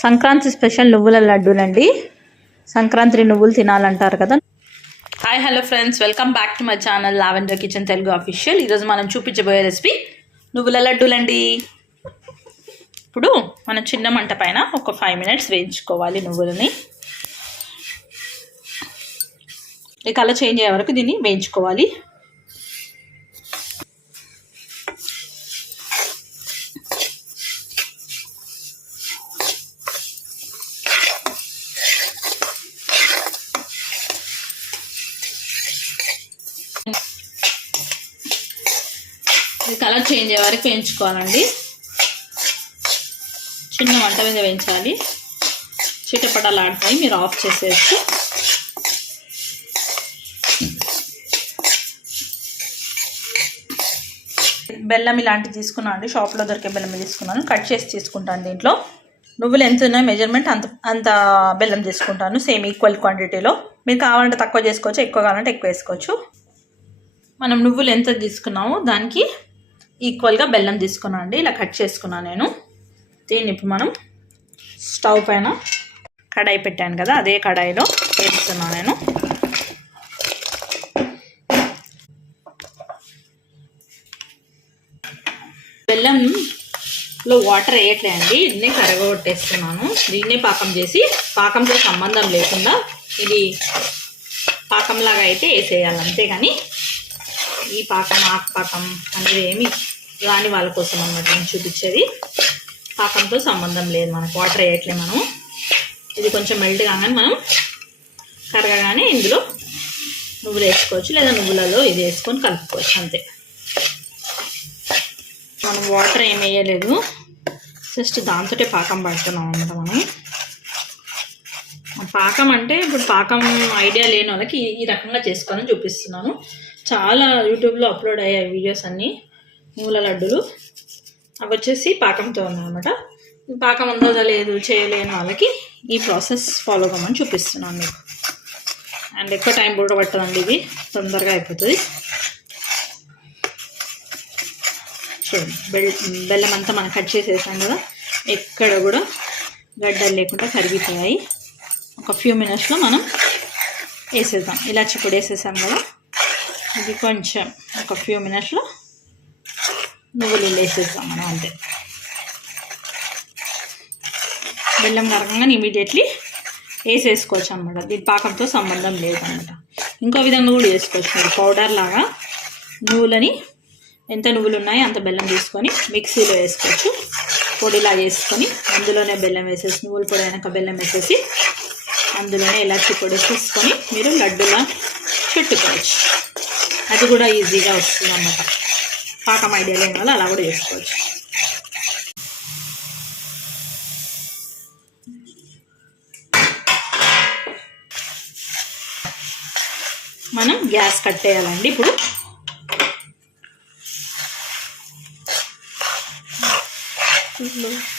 Sankranti special నువ్వుల లడ్డూలండి. సంక్రాంతి నువ్వులు తినాలంటారు కదా. Hi hello friends welcome back to my channel lavender kitchen Telugu official ఈరోజు మనం చూపించబోయే రెసిపీ నువ్వుల లడ్డూలండి. ఇప్పుడు మనం చిన్న మంట పైన ఒక ఫైవ్ మినిట్స్ వేయించుకోవాలి నువ్వులని. ఈ కలర్ చేంజ్ అయ్యే వరకు దీన్ని వేయించుకోవాలి. కలర్ చేంజ్ అయ్యే వరకు వేయించుకోవాలండి. చిన్న వంట మీద వేయించాలి. చిటపటాలు ఆడతాయి మీరు ఆఫ్ చేసేసి బెల్లం ఇలాంటివి తీసుకున్నాను అండి. షాప్లో దొరికే బెల్లం తీసుకున్నాను. కట్ చేసి తీసుకుంటాను దీంట్లో. నువ్వులు ఎంత ఉన్నాయి మెజర్మెంట్ అంత అంత బెల్లం తీసుకుంటాను. సేమ్ ఈక్వల్ క్వాంటిటీలో మీరు కావాలంటే తక్కువ చేసుకోవచ్చు ఎక్కువ కావాలంటే ఎక్కువ వేసుకోవచ్చు. మనం నువ్వులు ఎంత తీసుకున్నామో దానికి ఈక్వల్గా బెల్లం తీసుకున్నాను అండి ఇలా కట్ చేసుకున్నాను నేను. దీన్ని ఇప్పుడు మనం స్టవ్ పైన కడాయి పెట్టాను కదా అదే కడాయిలో వేస్తున్నాను నేను. బెల్లంలో వాటర్ వేయట్లే అండి దీన్నే కరగొట్టేస్తున్నాను దీన్నే పాకం చేసి పాకంతో సంబంధం లేకుండా ఇది పాకంలాగా అయితే వేసేయాలి అంతేగాని ఈ పాకం ఆకు పాకం అనేది ఏమి రాని వాళ్ళ కోసం అన్నమాట నేను చూపించేది. పాకంతో సంబంధం లేదు మనకు. వాటర్ వేయట్లే మనం ఇది కొంచెం మెల్ట్ కాగానే మనం కరగగానే ఇందులో నువ్వులు వేసుకోవచ్చు. లేదా నువ్వులలో ఇది వేసుకొని కలుపుకోవచ్చు అంతే. మనం వాటర్ ఏం వేయలేదు. జస్ట్ దాంతోటే పాకం పడుతున్నాం అనమాట మనం. పాకం అంటే ఇప్పుడు పాకం ఐడియా లేని వాళ్ళకి ఈ- ఈ రకంగా చేసుకోవాలని చూపిస్తున్నాను. చాలా యూట్యూబ్లో అప్లోడ్ అయ్యాయి వీడియోస్ అన్నీ. మూల లడ్డులు. అవి వచ్చేసి పాకంతో ఉన్నాయన్నమాట పాకం ఉందో లేదు చేయలేని వాళ్ళకి ఈ ప్రాసెస్ ఫాలో కమ్మని చూపిస్తున్నాను మీకు. అండ్ ఎక్కువ టైం కూడా పట్టదండి ఇది తొందరగా అయిపోతుంది. చూడండి బెల్ బెల్లం అంతా మనం కట్ చేసేసాం కదా ఎక్కడ కూడా గడ్డలు లేకుండా కరిగిపోయాయి. ఒక ఫ్యూ మినిట్స్లో మనం వేసేద్దాం. ఇలాచి పొడి వేసేసాం కదా ఇది కొంచెం ఒక ఫ్యూ మినిట్స్లో నువ్వులు వేసేస్తాం మనం అంతే. బెల్లం నరకంగానే ఇమీడియట్లీ వేసేసుకోవచ్చు అనమాట దీని పాకంతో సంబంధం లేదనమాట ఇంకో విధంగా కూడా వేసుకోవచ్చు మీరు. పౌడర్ లాగా నువ్వులని ఎంత నువ్వులు ఉన్నాయో అంత బెల్లం తీసుకొని మిక్సీలో వేసుకోవచ్చు. పొడిలా వేసుకొని అందులోనే బెల్లం వేసేసి నువ్వుల పొడి అయినాక బెల్లం వేసేసి అందులోనే ఇలాచి పొడి వేసేసుకొని మీరు లడ్డులా చుట్టుకోవచ్చు. అది కూడా ఈజీగా వస్తుంది అన్నమాట పాకం ఐడియా లేని వాళ్ళు అలా కూడా చేసుకోవచ్చు మనం గ్యాస్ కట్టేయాలండి ఇప్పుడు.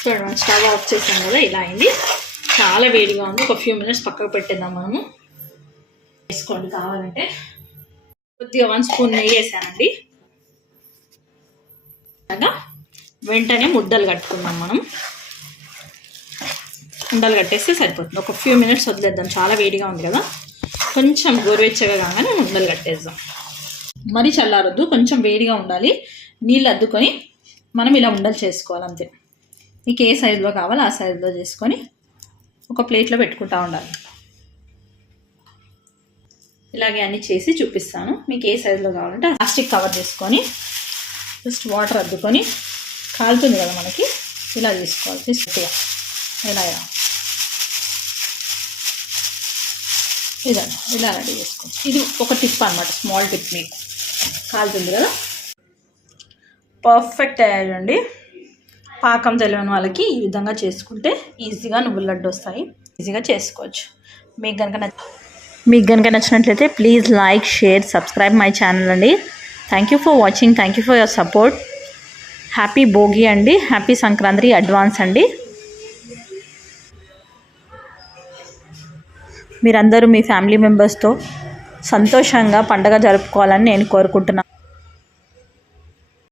చూడండి స్టవ్ ఆఫ్ చేసాం కదా ఇలా అయింది. చాలా వేడిగా ఉంది. ఒక ఫ్యూ మినిట్స్ పక్కకు పెట్టేద్దాం మనము. వేసుకోండి కావాలంటే. కొద్దిగా వన్ స్పూన్ నెయ్యి వేసానండి. మెత్తగా వెంటనే ముద్దలు కట్టుకుందాం మనం. ఉండలు కట్టేస్తే సరిపోతుంది. ఒక ఫ్యూ మినిట్స్ వదిలేద్దాం. చాలా వేడిగా ఉంది కదా. కొంచెం గోరువెచ్చగా కాగానే ఉండలు కట్టేద్దాం. మరీ చల్లారొద్దు. కొంచెం వేడిగా ఉండాలి. నీళ్ళు అద్దుకొని మనం ఇలా ఉండలు చేసుకోవాలి అంతే మీకు ఏ సైజులో కావాలో ఆ సైజులో చేసుకొని ఒక ప్లేట్లో పెట్టుకుంటా ఉండాలి. ఇలాగే అన్ని చేసి చూపిస్తాను. మీకు ఏ సైజులో కావాలంటే ప్లాస్టిక్ కవర్ చేసుకొని జస్ట్ వాటర్ అద్దుకొని కాలుతుంది కదా మనకి ఇలా తీసుకోవాలి. తీసుకుంటే ఇలా ఇలా. ఇలా ఇలా రెడీ చేసుకోవచ్చు ఇది ఒక టిప్ అనమాట స్మాల్ టిప్ మీకు. కాలుతుంది కదా? పర్ఫెక్ట్ అయ్యాయండి. పాకం తెలియని వాళ్ళకి ఈ విధంగా చేసుకుంటే ఈజీగా నువ్వుల లడ్డు వస్తాయి. ఈజీగా చేసుకోవచ్చు. మీకు కనుక నచ్చ మీకు కనుక నచ్చినట్లయితే please like share subscribe my channel అండి. Thank you for watching thank you for your support happy Bhogi అండి. హ్యాపీ సంక్రాంతి అడ్వాన్స్ అండి. మీరందరూ మీ ఫ్యామిలీ మెంబర్స్తో సంతోషంగా పండగ జరుపుకోవాలని నేను కోరుకుంటున్నాను